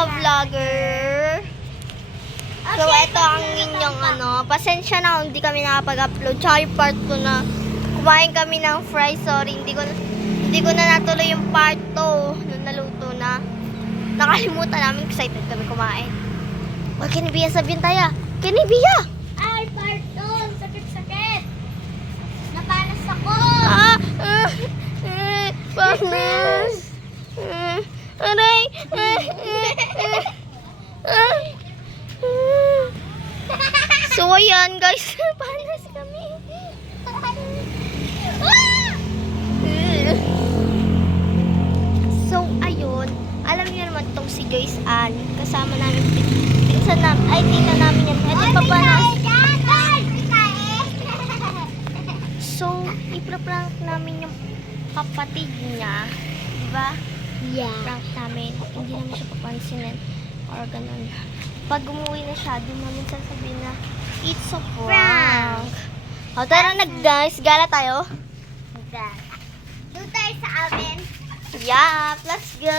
ka-vlogger. So, ito ang inyong pasensya na kung hindi kami nakapag-upload. Tsaka yung part 2 na kumain kami ng fries. Sorry, hindi ko na natuloy yung part 2 nung naluto na. Nakalimutan namin, excited kami kumain. Huwag Kinibia, sabihin tayo. Kinibia! Ay, pardon. Sakit-sakit. Napanas ako. Panas. Aray. So, ayan guys. Panas kami. So, ayun. Alam niyo naman itong si Joyce Ann. Kasama namin. Pinsan namin. Ay, tina namin yan. Ito papanas. So, ipra-prank namin yung kapatid niya. Diba? Yeah. Prank namin. Hindi namin siya papansinin. Or ganun. Pag umuwi na siya, doon namin sasabihin na it's a prank. O, tara na guys. Gala tayo. Doon tayo sa oven. Yeah, let's go.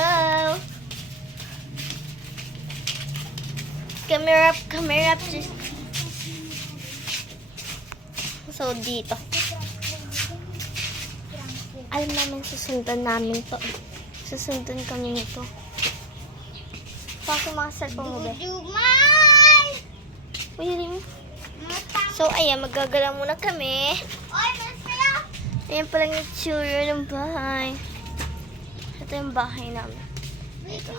Camera up. So, dito. Alam namin, susundan namin to. Susundan kami nito. Pakit mga cellphone mo, be. Uy, so, ayan, magagala muna kami. Ayan pala yung itsura ng bahay. Ito yung bahay namin. Ito.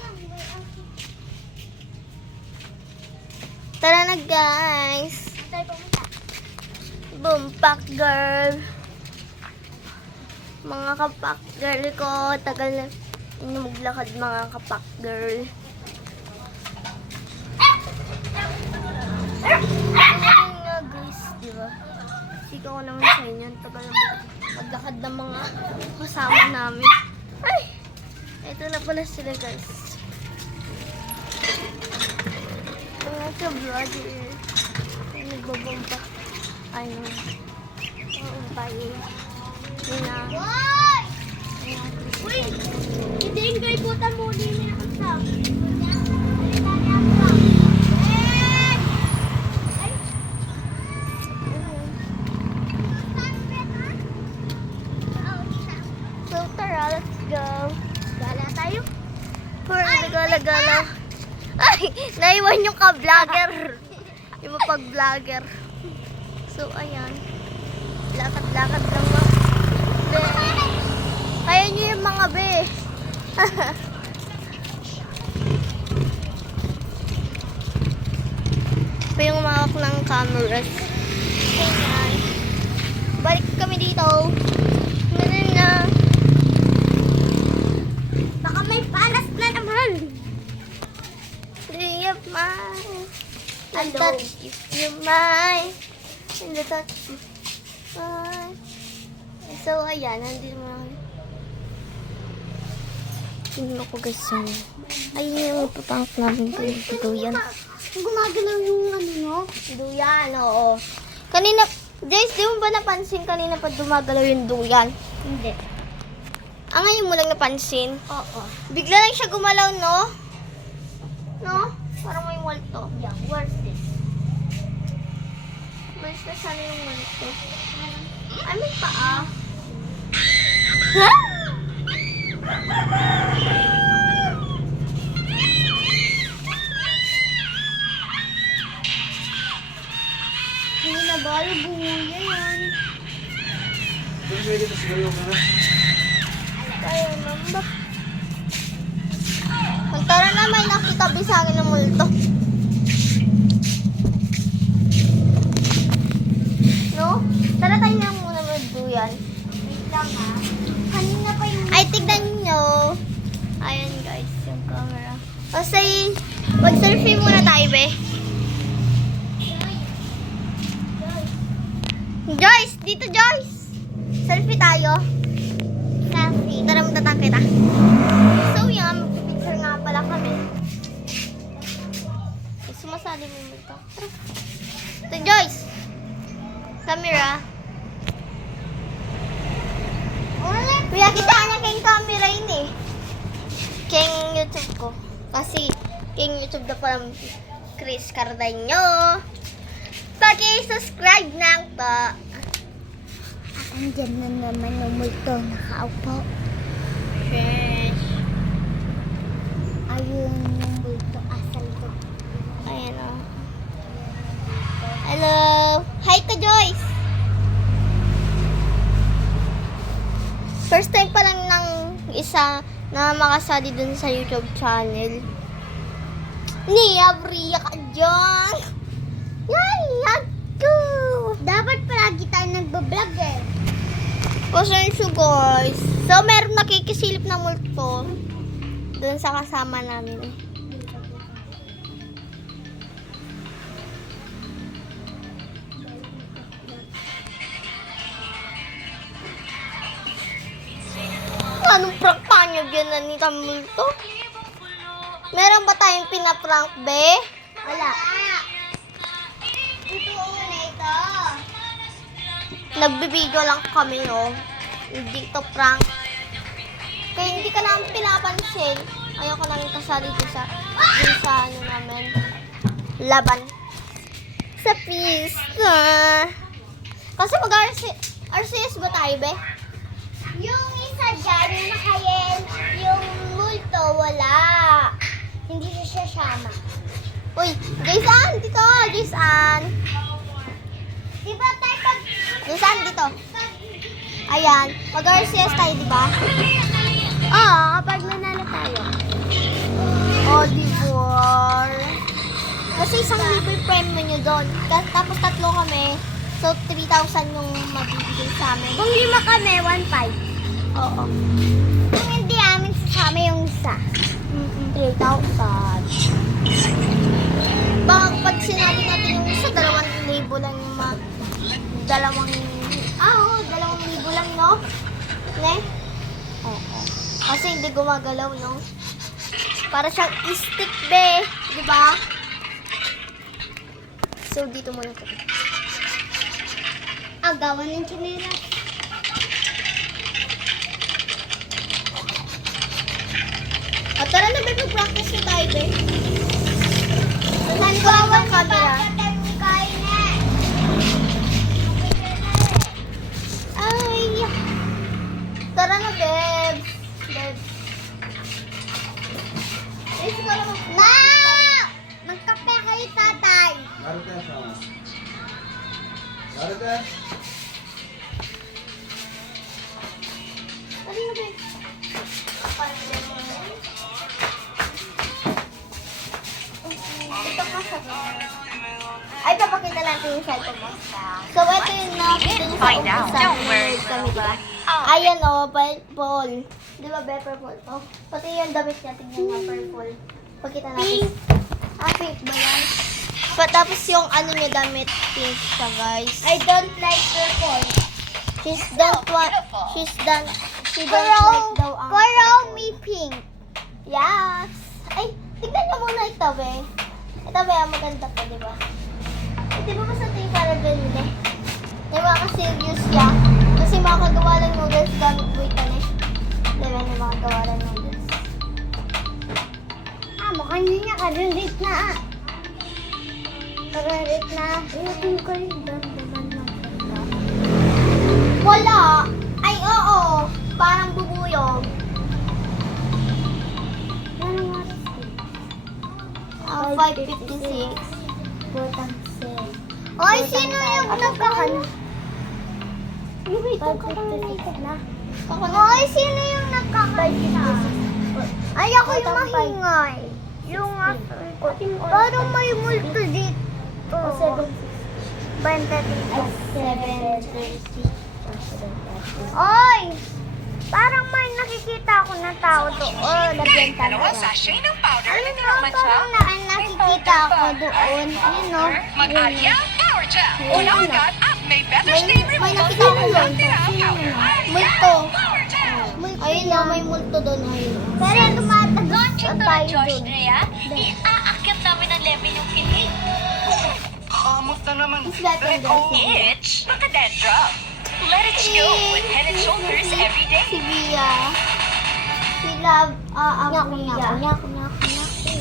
Tara na, guys. Boom, pack girl. Mga kapak girl ko. Tagal na maglakad mga kapak girl. Ayan nga, guys. Diba? Sika ko naman sa inyo. Tagal na maglakad ng mga kasama namin. Ay! Ito na pala sila, guys. Mga ka-vlogger. Ay, nagbabomba. Ay, no. Ang bayin. Ayan na. Uy! Hindi yung gayputan mo. Hindi na nakasam. So, tara, let's go. Gala tayo. Gala-gala. Ay, naiwan yung ka-vlogger. Yung mapag-vlogger. So, ayan. Lakad-lakad lang mga be. Kaya nyo yung mga be. Ito yung mawak ng cameras. Ayan. Balik kami dito. Ganun na. Baka may panas na naman. Do you mind? I Hello. touch you mind. And I touch you mind. So, ayan. Nandito mo lang. Tingnan ako guys. Ayun yung papangat namin yung duyan. Gumagalaw yung no? Duyan, oo. Kanina, Joyce, di mo ba napansin kanina pa dumagalaw yung duyan? Hindi. Ngayon mo lang napansin? Oo. Bigla lang siya gumalaw, no? No? Parang may multo. Yeah, where's this? Mas na sana yung multo. Ay, may paa. Ha? Hindi na balo, buya yan. Tayo, mambak. Magtara na, may nakitabi sa akin ng multo. No? Tara tayo na muna magduyan. Wait lang ha. Kanina pa yung... Ay, tignan nyo. Ayan guys, yung camera. Kasi, mag-selfie muna tayo, be. Joyce! Dito, Joyce! Selfie tayo. Selfie. Tara, magtatag kita. So, yan. Magpipicture nga pala kami. Ay, sumasali mo mo ito. Ito, Joyce! Camera. Kuya, kita niya kayong camera yun eh. Kayong YouTube ko. Kasi, king YouTube na parang Chris Cardaño. Paki-subscribe na po. Andyan na naman yung multo nakaupo. Yes. Ayun yung multo asal ko. Ayan o. Hello. Hi ka, Joyce. First time pa lang ng isa na makasali dun sa YouTube channel. Nia, Bria ka dyan. Yan, ko. Dapat palagi tayo nagbablog eh. Pasensya guys. So, meron nakikisilip ng multo dun sa kasama namin. Anong prank pa niyo yan ni multo? Meron ba tayong pinaprank, be? Wala. Ito una ito. Nagbibideo lang kami, no? Hindi to prank. Kaya hindi ka namin pinapansin. Ayoko namin kasali dun sa ano namin. Laban. Sa pista. Kasi mag-RCS ba tayo, be? Yung isa dyan, yung nakayen, yung multo, wala. Hindi siya siyama. Uy, Jason, dito. Jason. Diba tayo pag... Jason, dito. Ayan. Mag-RCS tayo, di ba? Oo, kapag nanalo tayo. Oh, diba? Kasi isang libre prime nyo doon. Tapos 3 kami. So, 3,000 yung mabibigay sa amin. Kung 5 kami, 1,500. Oo. Kung hindi amin sasama yung isa. 3,000. Baka pag sinabi natin yung isa, 2,000 lang yung oo, 2,000 lang, no? Ne? Oo. Kasi hindi gumagalaw, no? Para siyang stick, be. Di ba? So, dito muna ko. Agawan ng chinela. O, tara na, be. Mag-practice na tayo, be. Saan ko lang ang camera? Ay! Tara na, Bebs. Bebs. Ay, siguro Na! Magkape kayo, tatay. Narita siya. Narita. Tara na, Bebs. Ito ka sa... Ay, papakita natin yung cellphone mo. So, ito yung nakita niyo sa umpisa. Nanonood kami ba? Ayan o, purple. Di ba, be, purple to? Pati yung damit niya, tignan niya, purple. Pakita natin. Pink ba yan? Tapos yung ano niya damit, pink siya, guys. I don't like purple. She don't like daw ang... Pero may pink. Yes! Ay, tignan niyo muna ito, be. Ito, be, ang maganda pa, di ba? Di ba basta ito yung para ganun eh? Di ba ka-serious siya? Kasi makagawa lang noodles gamit mo ito eh. Di ba yung makagawa lang noodles? Mukhang yun niya ka-rate na Ka-rate na. Iyatin ko yung dandaman ng Wala! Ay, oo! Parang bubuyog. Anong oras 5:56. Butang sale. Oy, sino yung nagkakan? Wait, 5:56 na. Ako na. Oy, sino yung nagkakanta? Ay, ako yung mahingay. Yung parang may multo dito. O, 7:30. Oy! Parang may nakikita ako na tao doon. Nagbenta na. Sachet ng powder Ano na na, tinamantsa. parang nakikita ako doon. Ayun no? Mag-alya, power gel. Una agad at may better May- stain may removal nakita ko from yun. Tira powder. Multo. Power gel. Ayun na, may multo doon. Ayun. Pero tumatagas Launching to tayo Josh doon. Drea, iaakit namin ang level yung kilig. Kamot na naman. It's better than Itch, baka dandruff. Let it go with Head and Shoulders every day. Si Bia. Si Love, Nyako, Bia. nyako, nyako, nyako, nyako.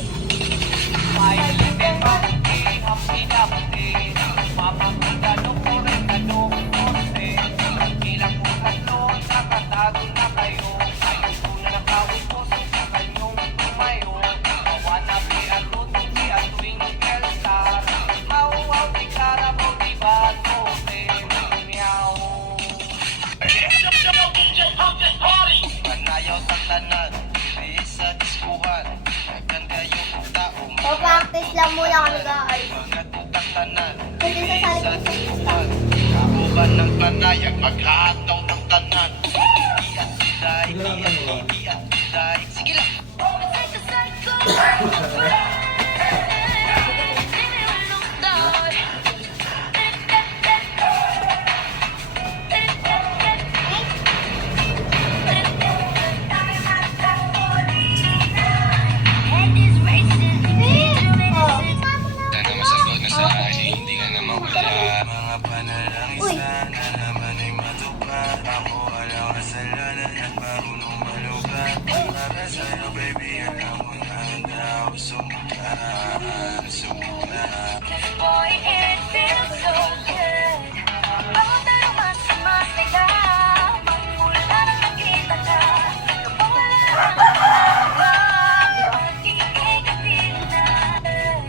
Pa-practice lang muna kami guys. Kasi sasali kami sa pista. Kakuban ng panayag, maghataw ng tanan. Sige lang. Sana masagot na sa akin eh, hindi ka na mawala. Mga panalangin sana naman ay matupad. Ako walang kasalanan at marunong malugat. Para sa'yo baby, alam mo na handa ako sumukla. Sumukla. Boy, it feels so good. Bago tayo mas-masaya, magmula na nakita ka. Kapag wala na magiging kapilan.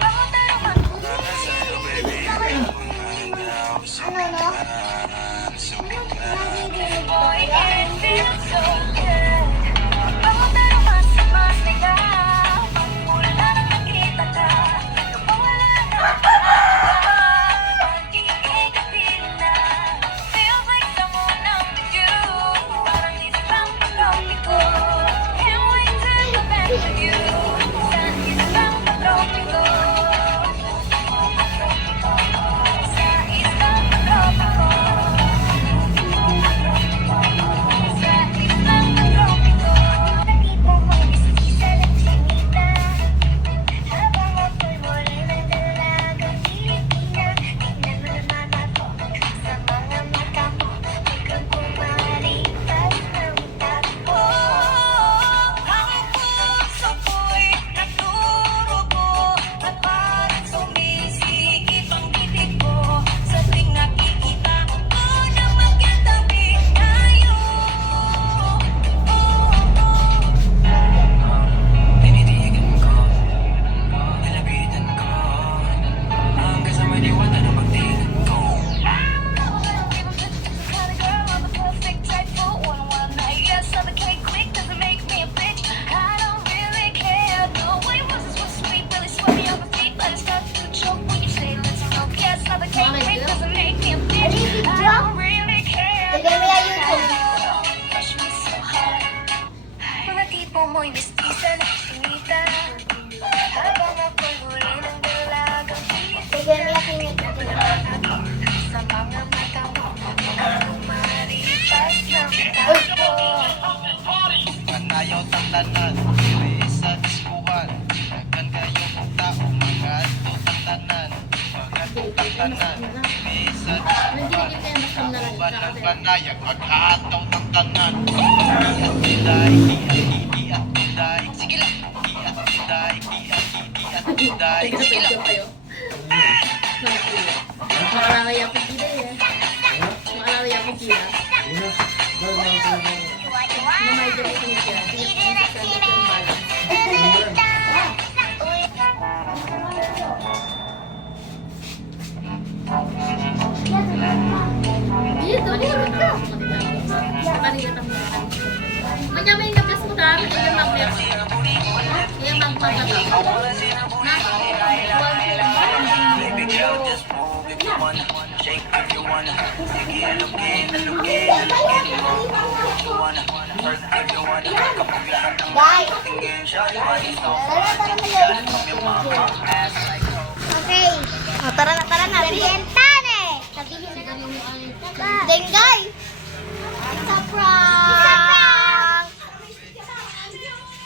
Bago tayo Para sa'yo baby, alam mo na handa ako sumukla. Sumukla. Boy, it feels so good. Bago tayo mas-masaya, magmula na nakita ka. Kapag wala na magiging kapilan. Feels like someone I'm with you. Parang isang pag-copy ko. Can't wait to go back to you. Sa isang pag-copy ko. Sa isang pag-copy ko. Sa isang pag-copy ko. Nakita ko isa lang sinita. Habang ako'y muli ng dalagang Pilipina. Tingnan mo naman ako sa mga mata mo. Ikaw kung maripas ng takbo. Ang puso ko'y naturugo at parang sumisikip ang bibig ko. Sa tuwing nakikita ko na magkatabi tayo. Tinitigan ko, nilapitan ko. Hanggang sa maliwata na magtingin ko. Bigay mo yung YouTube. Mga tipo mo'y mestiza na sinita. Habang ako'y huli ng dalagang Bigay mo yung YouTube. sa mga mata mo, ang maripas ng takbo. Panayaw ng tanan, diri sa diskuhan. Daghan kayo kung tao, mga tutang tanan. Mga tutang tanan, diri sa diskuhan. Kakuban ng panayag, maghataw ng tanan. Iat-iday. Sige lang. Iat-iday. Sige lang. Baby girl, just move if you wanna. Shake if you wanna. Sige, lugin, lugin, lugin mo. If you wanna. First if you wanna. Kapag lahat ng Guys. tingin, shawty, why you so Tara, tara na yun. from your mama? Ass like Okay. O, tara na. Bentane! Sabihin na lang. Then guys, it's a prank!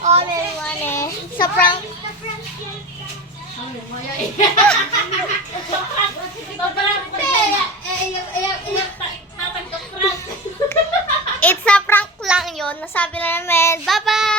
Oh, everyone eh. It's a prank. It's a prank lang yun. Nasabi na namin. Bye-bye!